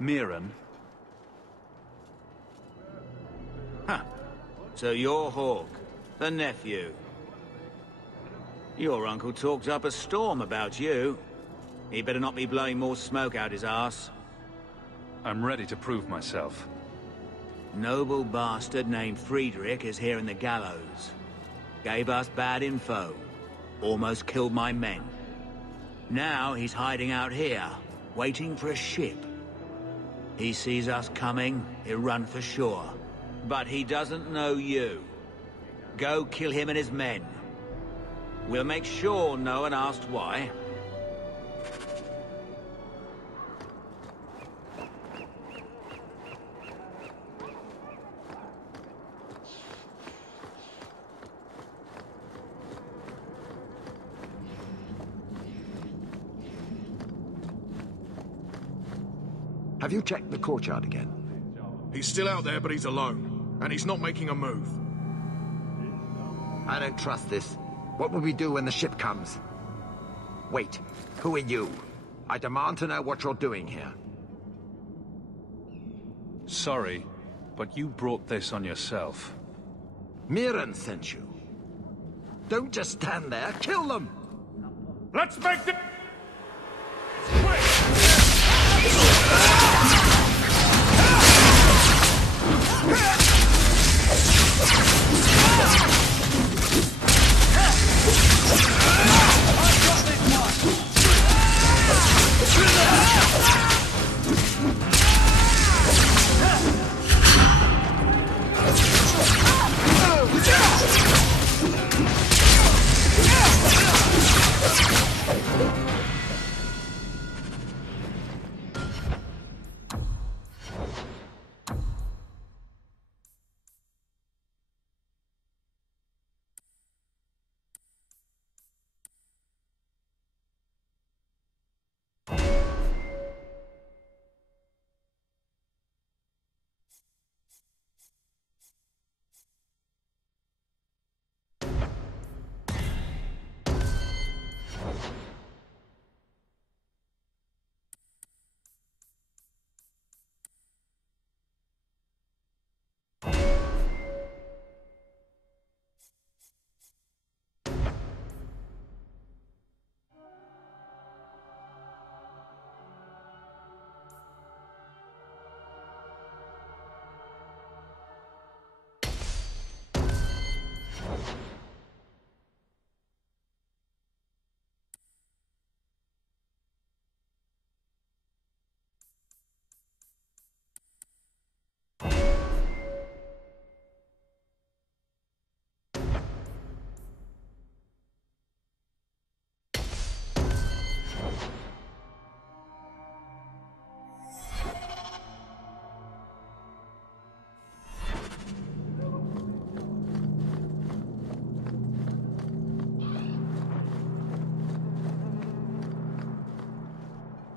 Mirren? Huh. So you're Hawke, the nephew. Your uncle talked up a storm about you. He better not be blowing more smoke out his arse. I'm ready to prove myself. Noble bastard named Friedrich is here in the gallows. Gave us bad info. Almost killed my men. Now he's hiding out here, waiting for a ship. He sees us coming, he'll run for shore. But he doesn't know you. Go kill him and his men. We'll make sure no one asks why. Have you checked the courtyard again? He's still out there, but he's alone. And he's not making a move. I don't trust this. What will we do when the ship comes? Wait, who are you? I demand to know what you're doing here. Sorry, but you brought this on yourself. Mirren sent you. Don't just stand there, kill them! Let's make the...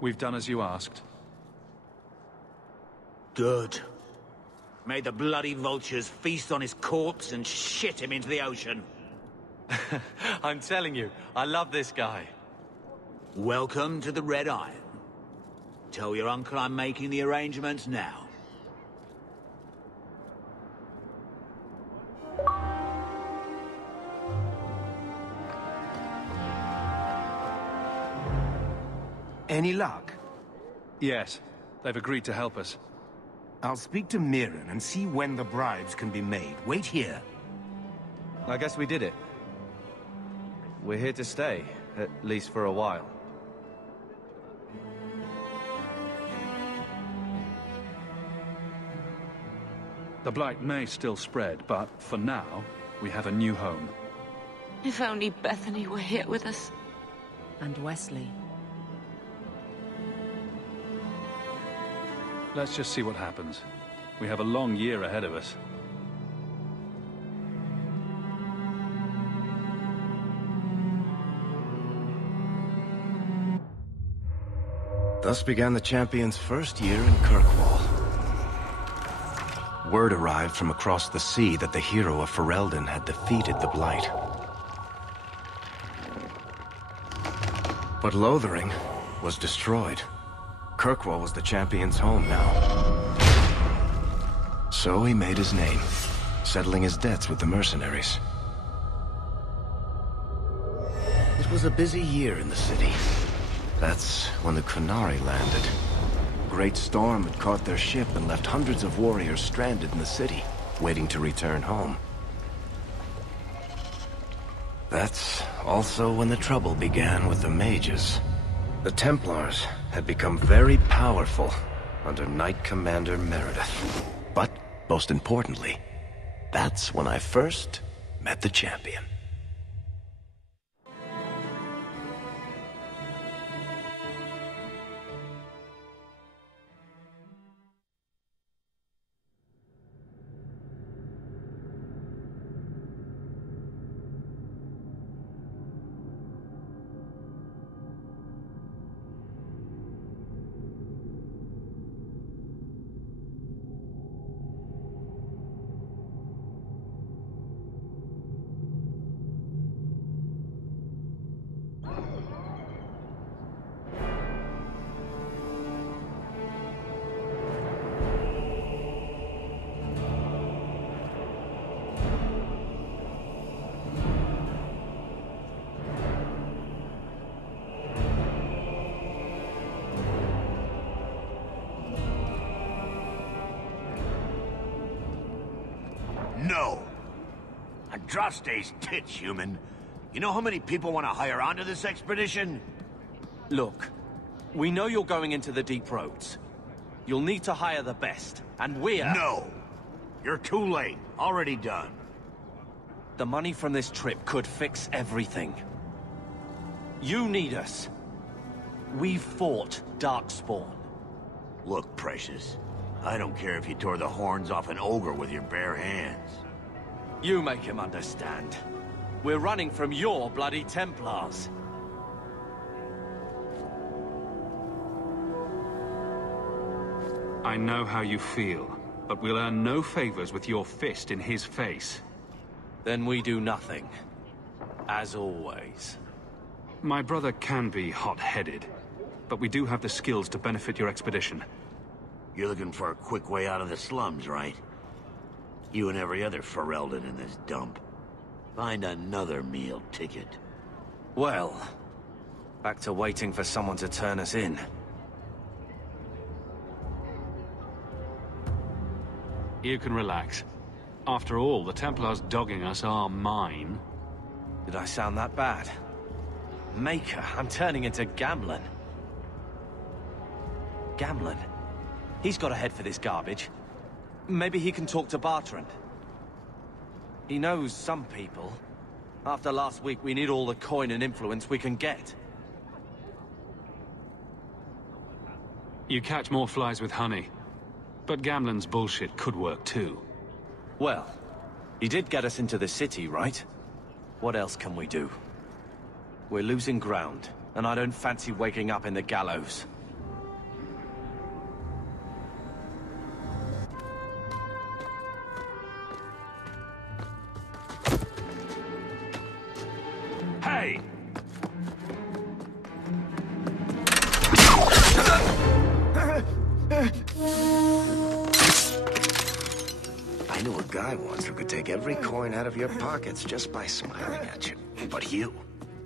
We've done as you asked. Good. May the bloody vultures feast on his corpse and shit him into the ocean. I'm telling you, I love this guy. Welcome to the Red Iron. Tell your uncle I'm making the arrangements now. Any luck? Yes, they've agreed to help us. I'll speak to Mirren and see when the bribes can be made. Wait here. I guess we did it. We're here to stay, at least for a while. The Blight may still spread, but for now, we have a new home. If only Bethany were here with us. And Wesley. Let's just see what happens. We have a long year ahead of us. Thus began the Champion's first year in Kirkwall. Word arrived from across the sea that the hero of Ferelden had defeated the Blight. But Lothering was destroyed. Kirkwall was the champion's home now. So he made his name, settling his debts with the mercenaries. It was a busy year in the city. That's when the Qunari landed. A great storm had caught their ship and left hundreds of warriors stranded in the city, waiting to return home. That's also when the trouble began with the mages. The Templars had become very powerful under Knight Commander Meredith. But, most importantly, that's when I first met the champion. No! Andraste's tits, human. You know how many people want to hire onto this expedition? Look, we know you're going into the deep roads. You'll need to hire the best, and we're... No! You're too late. Already done. The money from this trip could fix everything. You need us. We've fought Darkspawn. Look, Precious. I don't care if you tore the horns off an ogre with your bare hands. You make him understand. We're running from your bloody Templars. I know how you feel, but we'll earn no favors with your fist in his face. Then we do nothing. As always. My brother can be hot-headed, but we do have the skills to benefit your expedition. You're looking for a quick way out of the slums, right? You and every other Ferelden in this dump. Find another meal ticket. Well, back to waiting for someone to turn us in. You can relax. After all, the Templars dogging us are mine. Did I sound that bad? Maker, I'm turning into Gamlen. Gamlen? He's got a head for this garbage. Maybe he can talk to Bartrand. He knows some people. After last week, we need all the coin and influence we can get. You catch more flies with honey. But Gamlen's bullshit could work too. Well, he did get us into the city, right? What else can we do? We're losing ground, and I don't fancy waking up in the gallows. Hey! I knew a guy once who could take every coin out of your pockets just by smiling at you. But you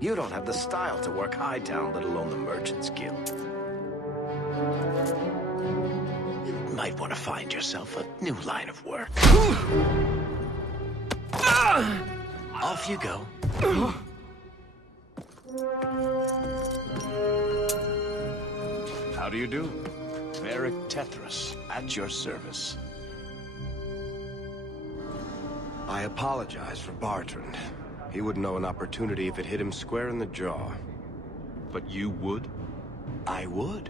don't have the style to work Hightown, let alone the Merchants Guild. You might want to find yourself a new line of work. Off you go. How do you do? Varric Tethras, at your service. I apologize for Bartrand. He wouldn't know an opportunity if it hit him square in the jaw. But you would? I would.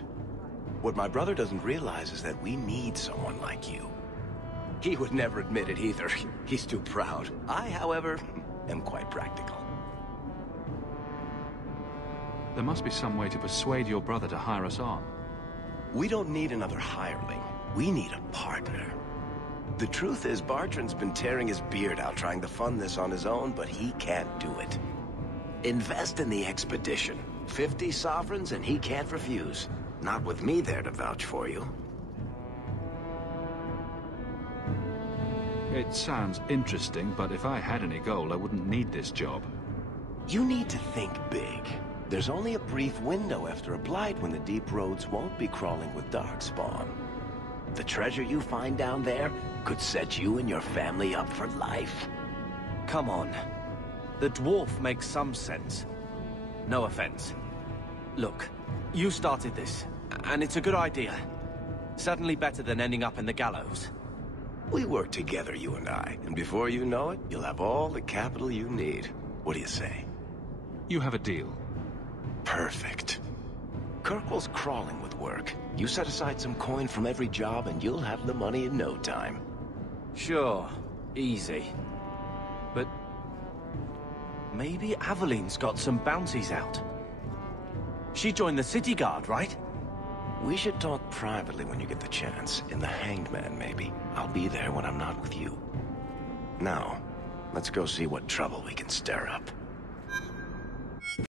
What my brother doesn't realize is that we need someone like you. He would never admit it either. He's too proud. I, however, am quite practical. There must be some way to persuade your brother to hire us on. We don't need another hireling. We need a partner. The truth is, Bartrand's been tearing his beard out trying to fund this on his own, but he can't do it. Invest in the expedition. 50 sovereigns and he can't refuse. Not with me there to vouch for you. It sounds interesting, but if I had any gold, I wouldn't need this job. You need to think big. There's only a brief window after a blight when the deep roads won't be crawling with darkspawn. The treasure you find down there could set you and your family up for life. Come on. The dwarf makes some sense. No offense. Look, you started this, and it's a good idea. Certainly better than ending up in the gallows. We work together, you and I, and before you know it, you'll have all the capital you need. What do you say? You have a deal. Perfect. Kirkwall's crawling with work. You set aside some coin from every job and you'll have the money in no time. Sure, easy. But maybe Aveline's got some bounties out. She joined the city guard, right? We should talk privately when you get the chance. In the Hanged Man, maybe. I'll be there when I'm not with you. Now, let's go see what trouble we can stir up.